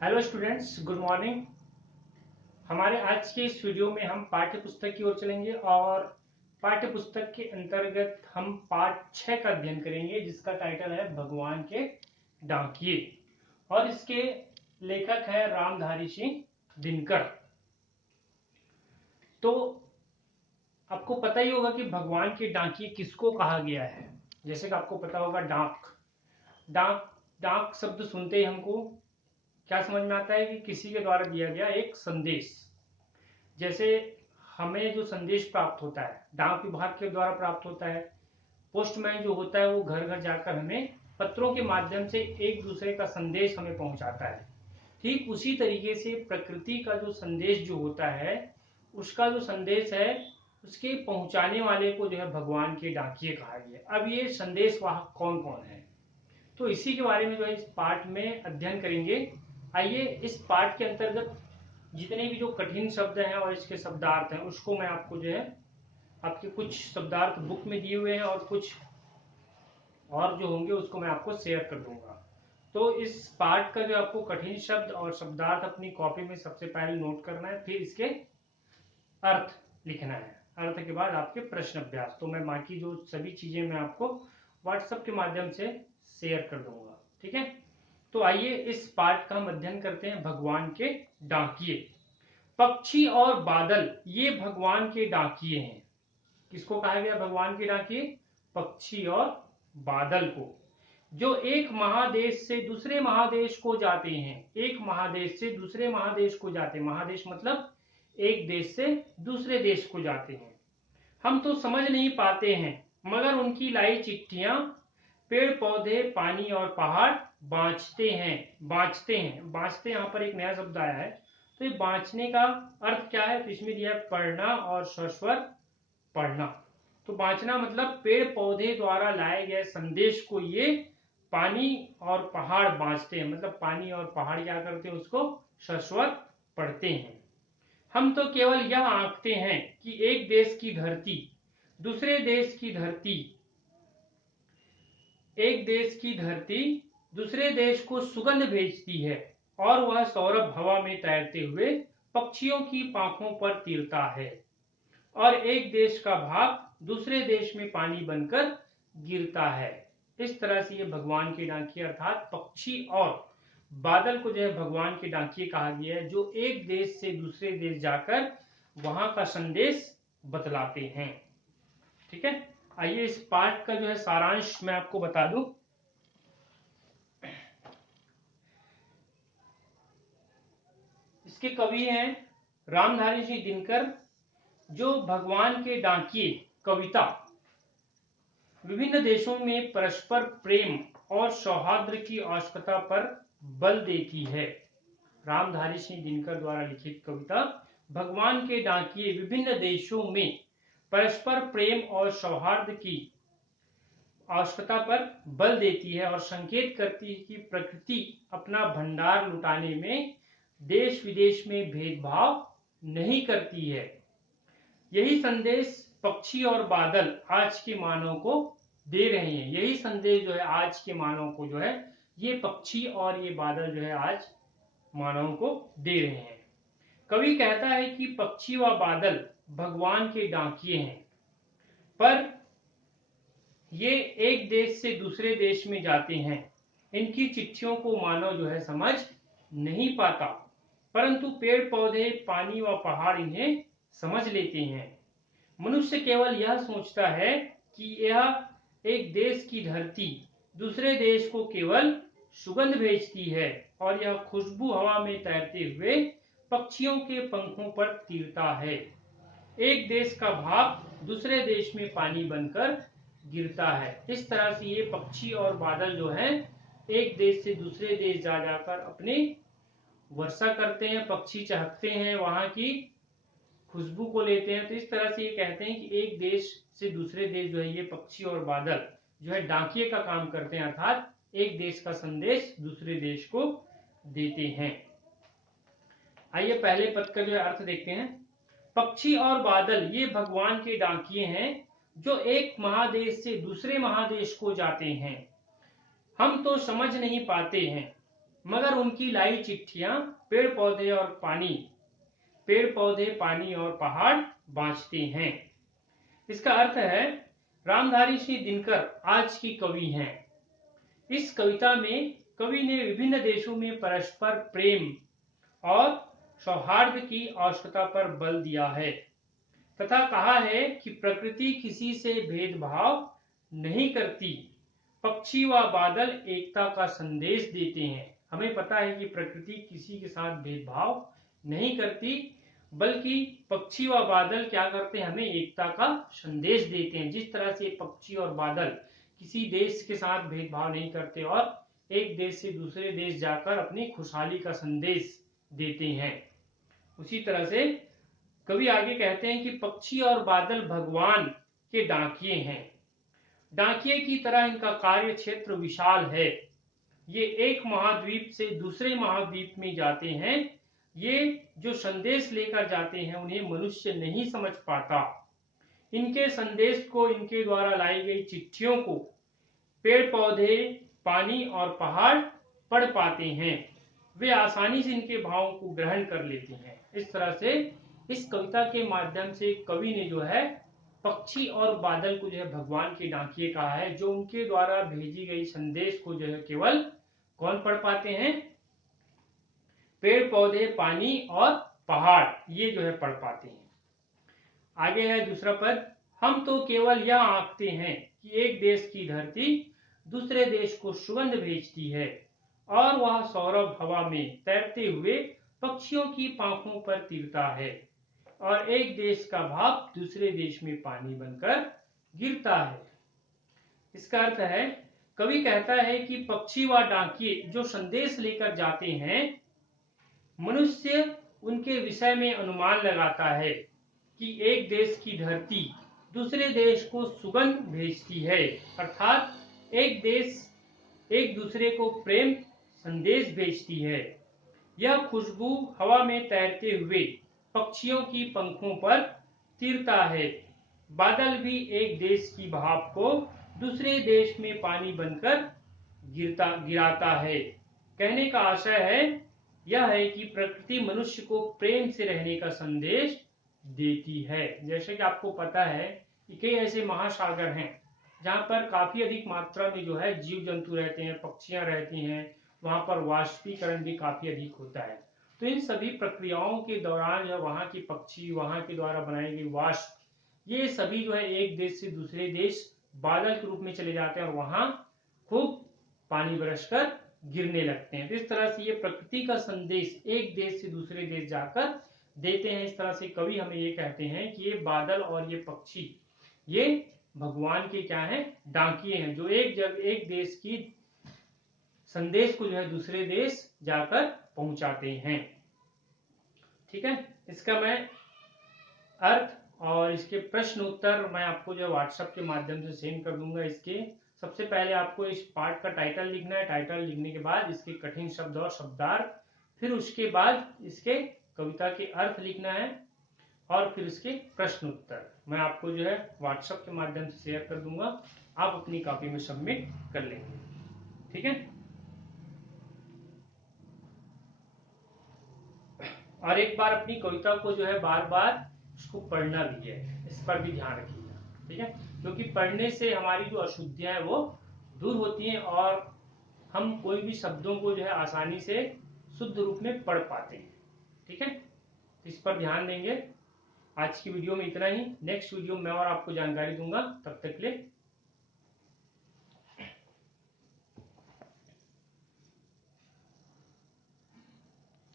Hello students, good morning. हमारे आज के इस वीडियो में हम पाठ्य पुस्तक की ओर चलेंगे और पाठ्य पुस्तक के अंतर्गत हम पाठ 6 का अध्ययन करेंगे, जिसका टाइटल है भगवान के डाकिये और इसके लेखक है रामधारी सिंह दिनकर। तो आपको पता ही होगा कि भगवान के डाकिये किसको कहा गया है। जैसे कि आपको पता होगा डाक डाक डाक शब्द सुनते ही हमको क्या समझ में आता है कि किसी के द्वारा दिया गया एक संदेश। जैसे हमें जो संदेश प्राप्त होता है डाक विभाग के द्वारा प्राप्त होता है। पोस्टमैन जो होता है वो घर घर जाकर हमें पत्रों के माध्यम से एक दूसरे का संदेश हमें पहुंचाता है। ठीक उसी तरीके से प्रकृति का जो संदेश जो होता है, उसका जो संदेश है उसके पहुंचाने वाले को जो है भगवान के डाकिये कहा गया। अब ये संदेश वाहक कौन कौन है, तो इसी के बारे में जो है इस पाठ में अध्ययन करेंगे। आइए इस पाठ के अंतर्गत जितने भी जो कठिन शब्द हैं और इसके शब्दार्थ हैं उसको मैं आपको जो है आपके कुछ शब्दार्थ बुक में दिए हुए हैं और कुछ और जो होंगे उसको मैं आपको शेयर कर दूंगा। तो इस पाठ का जो आपको कठिन शब्द और शब्दार्थ अपनी कॉपी में सबसे पहले नोट करना है, फिर इसके अर्थ लिखना है। अर्थ के बाद आपके प्रश्न अभ्यास। तो मैं बाकी जो सभी चीजें मैं आपको व्हाट्सएप के माध्यम से शेयर कर दूंगा, ठीक है। तो आइए इस पाठ का हम अध्ययन करते हैं। भगवान के डाकिये। पक्षी और बादल ये भगवान के डाकिये हैं। किसको कहा गया भगवान के डाकिये? पक्षी और बादल को, जो एक महादेश से दूसरे महादेश को जाते हैं। एक महादेश से दूसरे महादेश को जाते हैं। महादेश मतलब एक देश से दूसरे देश को जाते हैं। हम तो समझ नहीं पाते हैं, मगर उनकी लाई चिट्ठियां पेड़ पौधे पानी और पहाड़ बाँचते हैं। बाँचते हैं, बाँचते यहाँ पर एक नया शब्द आया है। तो ये बाँचने का अर्थ क्या है? तो इसमें दिया है पढ़ना और सस्वर पढ़ना। तो बाँचना मतलब पेड़ पौधे द्वारा लाए गए संदेश को ये पानी और पहाड़ बाँचते हैं। मतलब पानी और पहाड़ क्या करते हैं? उसको सस्वर पढ़ते हैं। हम तो केवल यह आंकते हैं कि एक देश की धरती दूसरे देश की धरती एक देश की धरती दूसरे देश को सुगंध भेजती है और वह सौरभ हवा में तैरते हुए पक्षियों की पांखों पर तीरता है और एक देश का भाग दूसरे देश में पानी बनकर गिरता है। इस तरह से ये भगवान के डाकिये अर्थात पक्षी और बादल को जो है भगवान के डाकिये कहा गया है, जो एक देश से दूसरे देश जाकर वहां का संदेश बतलाते हैं। ठीक है, आइए इस पाठ का जो है सारांश मैं आपको बता दूं। इसके कवि हैं रामधारी सिंह दिनकर, जो भगवान के डाकिये कविता विभिन्न देशों में परस्पर प्रेम और सौहार्द की आवश्यकता पर बल देती है। रामधारी सिंह दिनकर द्वारा लिखित कविता भगवान के डाकिये विभिन्न देशों में परस्पर प्रेम और सौहार्द की आवश्यकता पर बल देती है और संकेत करती है कि प्रकृति अपना भंडार लुटाने में देश विदेश में भेदभाव नहीं करती है। यही संदेश पक्षी और बादल आज के मानव को दे रहे हैं। यही संदेश जो है आज के मानव को जो है ये पक्षी और ये बादल जो है आज मानव को दे रहे हैं। कवि कहता है कि पक्षी व बादल भगवान के डाकिये हैं, पर ये एक देश से दूसरे देश में जाते हैं। इनकी चिट्ठियों को मानव जो है समझ नहीं पाता, परंतु पेड़ पौधे पानी व पहाड़ इन्हें समझ लेते हैं। मनुष्य केवल यह सोचता है कि यह एक देश की धरती दूसरे देश को केवल सुगंध भेजती है और यह खुशबू हवा में तैरते हुए पक्षियों के पंखों पर तीरता है। एक देश का भाग दूसरे देश में पानी बनकर गिरता है। इस तरह से ये पक्षी और बादल जो हैं एक देश से दूसरे देश जा जाकर अपनी वर्षा करते हैं। पक्षी चहकते हैं, वहां की खुशबू को लेते हैं। तो इस तरह से ये कहते हैं कि एक देश से दूसरे देश जो है ये पक्षी और बादल जो है डाकिये का काम करते हैं, अर्थात एक देश का संदेश दूसरे देश को देते हैं। आइए पहले पद का जो है अर्थ देखते हैं। पक्षी और बादल ये भगवान के डाकिये हैं, जो एक महादेश से दूसरे महादेश को जाते हैं। हम तो समझ नहीं पाते हैं, मगर उनकी लाई चिट्ठियां पेड़ पौधे पानी और पहाड़ बांचते हैं। इसका अर्थ है रामधारी सिंह दिनकर आज की कवि हैं। इस कविता में कवि ने विभिन्न देशों में परस्पर प्रेम और सौहार्द की आवश्यकता पर बल दिया है तथा कहा है कि प्रकृति किसी से भेदभाव नहीं करती, पक्षी व बादल एकता का संदेश देते हैं। हमें पता है कि प्रकृति किसी के साथ भेदभाव नहीं करती, बल्कि पक्षी व बादल क्या करते हैं, हमें एकता का संदेश देते हैं। जिस तरह से पक्षी और बादल किसी देश के साथ भेदभाव नहीं करते और एक देश से दूसरे देश जाकर अपनी खुशहाली का संदेश देते हैं, उसी तरह से कवि आगे कहते हैं कि पक्षी और बादल भगवान के डाकिये हैं। डाकिये की तरह इनका कार्य क्षेत्र विशाल है। ये एक महाद्वीप से दूसरे महाद्वीप में जाते हैं। ये जो संदेश लेकर जाते हैं उन्हें मनुष्य नहीं समझ पाता। इनके संदेश को, इनके द्वारा लाई गई चिट्ठियों को पेड़ पौधे, पानी और पहाड़ पढ़ पाते हैं। वे आसानी से इनके भावों को ग्रहण कर लेते हैं। इस तरह से इस कविता के माध्यम से कवि ने जो है पक्षी और बादल को जो है भगवान के डाकिये कहा है, जो उनके द्वारा भेजी गई संदेश को जो है केवल कौन पढ़ पाते हैं, पेड़ पौधे, पानी और पहाड़, ये जो है पढ़ पाते हैं। आगे है दूसरा पद, हम तो केवल यह आंकते हैं कि एक देश की धरती दूसरे देश को सुगंध भेजती है और वह सौरभ हवा में तैरते हुए पक्षियों की पांखों पर तीरता है और एक देश का भाप दूसरे देश में पानी बनकर गिरता है। इसका अर्थ है, कवि कहता है कि पक्षी व डाकिये जो संदेश लेकर जाते हैं, मनुष्य उनके विषय में अनुमान लगाता है कि एक देश की धरती दूसरे देश को सुगंध भेजती है, अर्थात एक देश एक दूसरे को प्रेम संदेश भेजती है। यह खुशबू हवा में तैरते हुए पक्षियों की पंखों पर तीरता है। बादल भी एक देश की भाप को दूसरे देश में पानी बनकर गिराता है। कहने का आशय है यह है कि प्रकृति मनुष्य को प्रेम से रहने का संदेश देती है। जैसे कि आपको पता है कि कई ऐसे महासागर हैं जहाँ पर काफी अधिक मात्रा में जो है जीव जंतु रहते हैं, पक्षियां रहती हैं, वहां पर वाष्पीकरण भी काफी अधिक होता है। तो इन सभी प्रक्रियाओं के दौरान जो वहां के पक्षी, वहां के द्वारा बनाई गई वाष्प, ये सभी जो है एक देश से दूसरे देश बादल के रूप में चले जाते हैं और वहां खूब पानी बरसकर गिरने लगते हैं। तो इस तरह से ये प्रकृति का संदेश एक देश से दूसरे देश जाकर देते हैं। इस तरह से कवि हमें ये कहते हैं कि ये बादल और ये पक्षी ये भगवान के क्या हैं, डाकिये हैं, जो एक देश की संदेश को जो है दूसरे देश जाकर पहुंचाते हैं। ठीक है, इसका मैं अर्थ और इसके प्रश्न उत्तर मैं आपको जो व्हाट्सएप के माध्यम से सेंड कर दूंगा। इसके सबसे पहले आपको इस पार्ट का टाइटल लिखना है, टाइटल लिखने के बाद इसके कठिन शब्द और शब्दार्थ, फिर उसके बाद इसके कविता के अर्थ लिखना है और फिर इसके प्रश्न उत्तर मैं आपको जो है व्हाट्सएप के माध्यम से शेयर कर दूंगा। आप अपनी कॉपी में सबमिट कर लेंगे। ठीक है, और एक बार अपनी कविता को जो है बार बार उसको पढ़ना भी है, इस पर भी ध्यान रखिएगा। ठीक है, क्योंकि पढ़ने से हमारी जो अशुद्धियां हैं वो दूर होती हैं और हम कोई भी शब्दों को जो है आसानी से शुद्ध रूप में पढ़ पाते हैं। ठीक है, इस पर ध्यान देंगे। आज की वीडियो में इतना ही। नेक्स्ट वीडियो में और आपको जानकारी दूंगा। तब तक के लिए